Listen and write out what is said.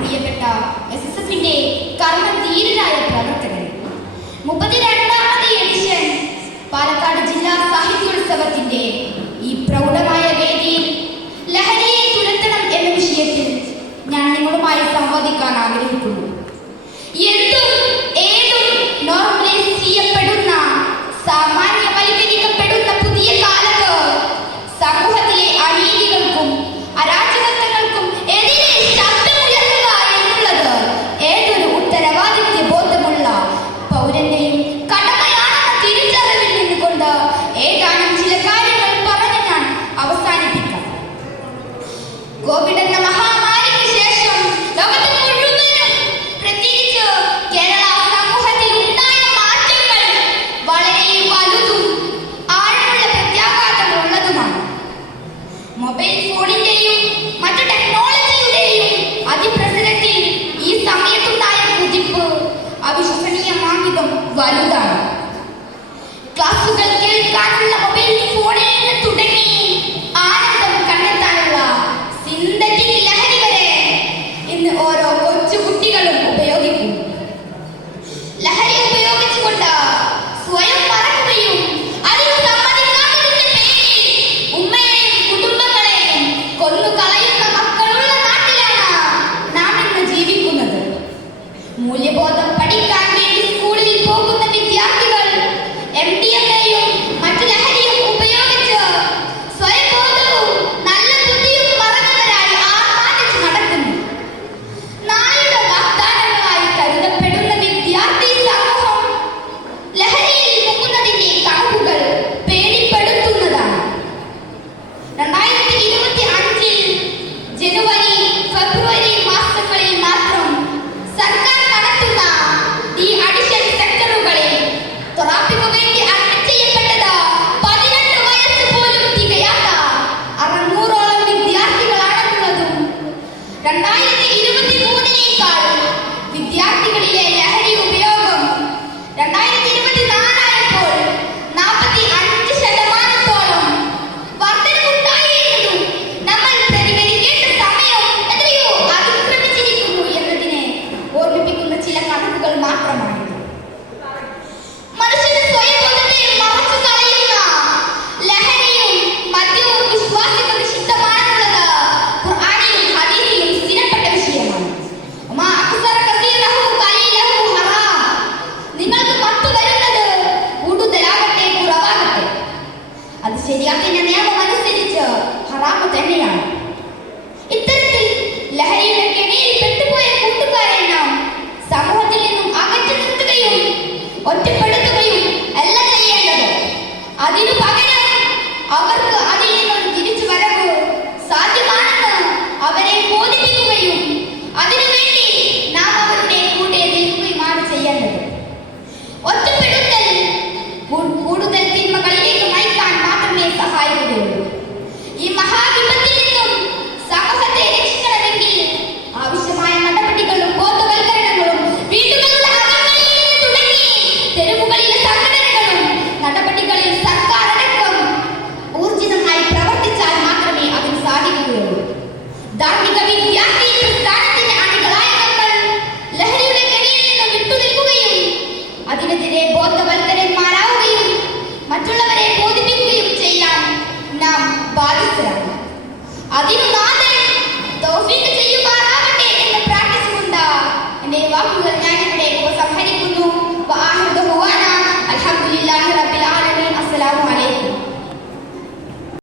പ്രിയപ്പെട്ട S S എഫിന്റെ കർമ്മധീരരായ പ്രവർത്തകർ മുപ്പത്തിരണ്ടാമത് എഡിഷൻ പാലക്കാട് ജില്ലാ സാഹിത്യോത്സവത്തിന്റെ ഈ പ്രൗഢമായ വേദിയിൽ ലഹരിയെ തുരത്തണം എന്ന വിഷയത്തിൽ ഞാൻ നിങ്ങളുമായി സംവദിക്കാനാകും അവിശ്വസനീയമാണിതും വലുതാണ് ക്ലാസുകൾ കേൾക്കാനുള്ള മൊബൈൽ ഫോണിൽ ரெண்டாயிரத்தி இது அவருக்கு A